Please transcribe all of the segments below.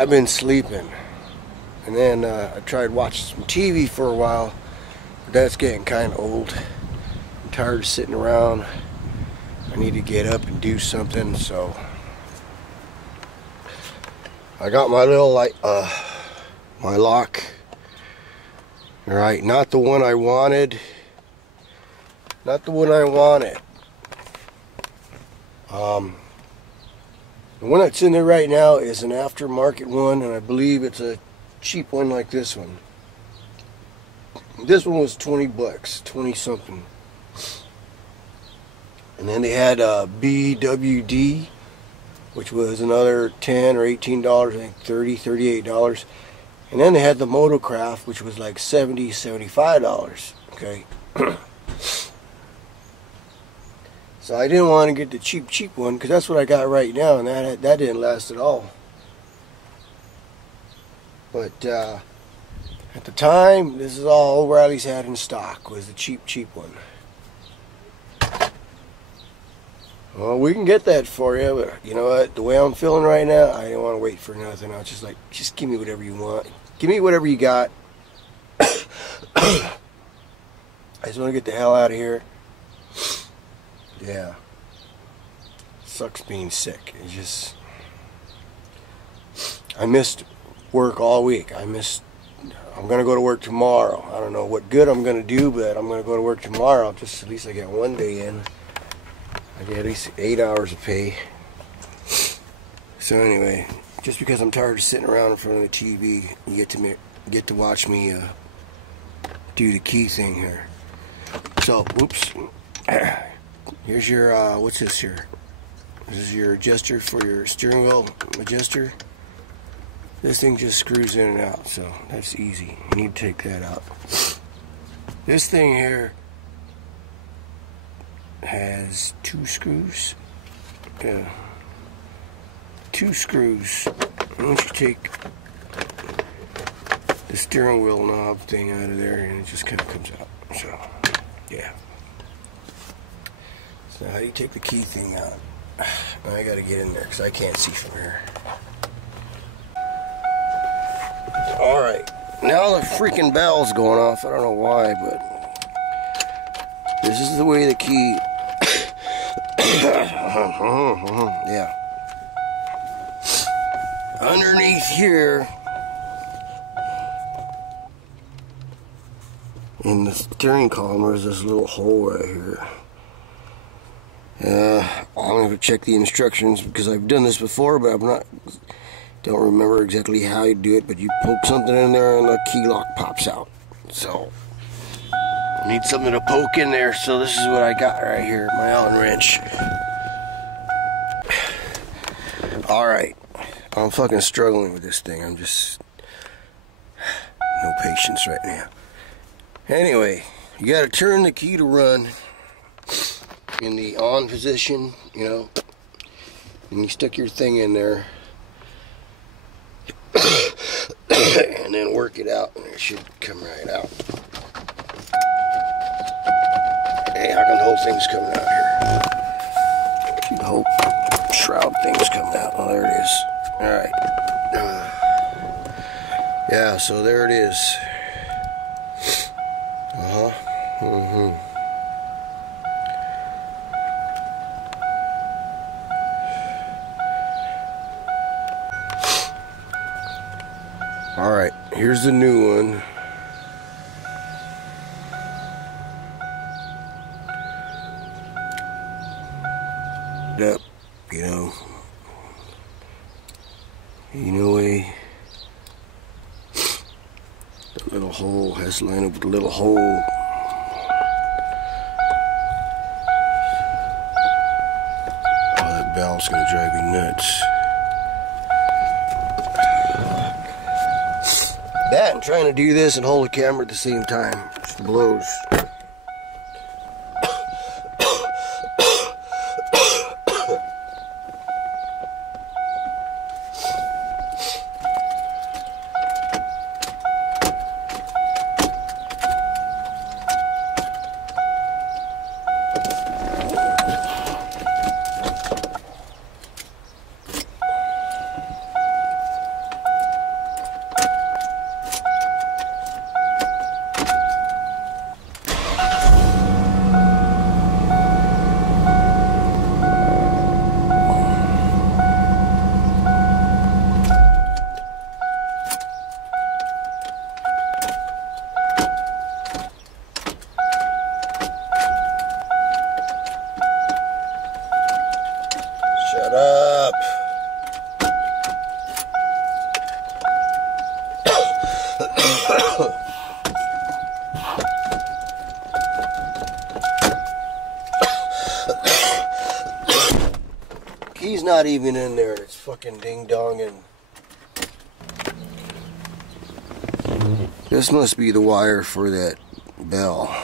I've been sleeping, and then I tried watching some TV for a while, but that's getting kind of old. I'm tired of sitting around. I need to get up and do something, so I got my little my lock. All right, not the one I wanted. Not the one I wanted. The one that's in there right now is an aftermarket one, and I believe it's a cheap one like this one. This one was 20 bucks, 20 something. And then they had BWD, which was another $10 or $18, I think $30, $38. And then they had the Motocraft, which was like $70, $75. Okay. So I didn't want to get the cheap one, because that's what I got right now, and that didn't last at all. But at the time, this is all O'Reilly's had in stock, was the cheap one. Well, we can get that for you, but you know what? The way I'm feeling right now, I don't want to wait for nothing. I was just like, just give me whatever you want. Give me whatever you got. I just want to get the hell out of here. Yeah. Sucks being sick. It's just, I missed work all week. I'm going to go to work tomorrow. I don't know what good I'm going to do, but I'm going to go to work tomorrow. Just at least I get one day in. I get at least 8 hours of pay. So anyway, just because I'm tired of sitting around in front of the TV, you get to watch me do the key thing here. So, whoops. Here's your, what's this here? This is your adjuster for your steering wheel adjuster. This thing just screws in and out, so that's easy. You need to take that out. This thing here has 2 screws. Yeah. 2 screws. Once you take the steering wheel knob thing out of there, and it just kind of comes out. So, yeah. So how do you take the key thing out? I gotta get in there because I can't see from here. Alright, now the freaking bell's going off. I don't know why, but this is the way the key. Yeah. Underneath here, in the steering column, there's this little hole right here. I'm going to check the instructions because I've done this before, but don't remember exactly how you do it, but you poke something in there and the key lock pops out. So, I need something to poke in there, so this is what I got right here, my Allen wrench. Alright, I'm fucking struggling with this thing. I'm just no patience right now. Anyway, you got to turn the key to run in the on position, you know, and you stick your thing in there and then work it out, and it should come right out. Hey, how come the whole thing's coming out here? The whole shroud thing's coming out. Oh, there it is. Alright. Yeah, so there it is. Alright, here's the new one. Up, you know, a little hole has to line up with a little hole. Oh, that bell's gonna drive me nuts. That and trying to do this and hold the camera at the same time just blows. he's not even in there. It's fucking ding dong and this must be the wire for that bell.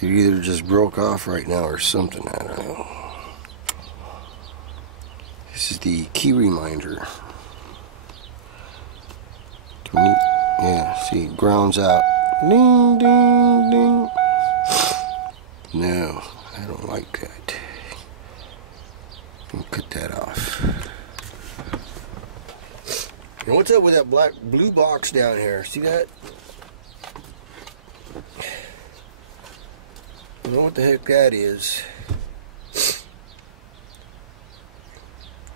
It either just broke off right now or something, I don't know. This is the key reminder. Yeah, see, it grounds out. Ding, ding, ding. No, I don't like that. I'll cut that off. And what's up with that blue box down here? See that? I don't know what the heck that is.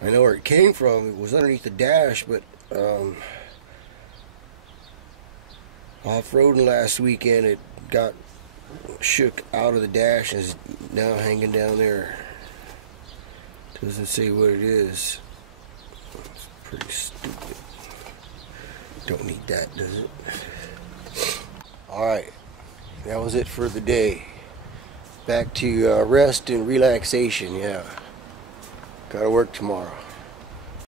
I know where it came from. It was underneath the dash, but off-roading last weekend, it got shook out of the dash and is now hanging down there. Doesn't say what it is. It's pretty stupid. Don't need that, does it? Alright, that was it for the day. Back to rest and relaxation, yeah. Gotta work tomorrow.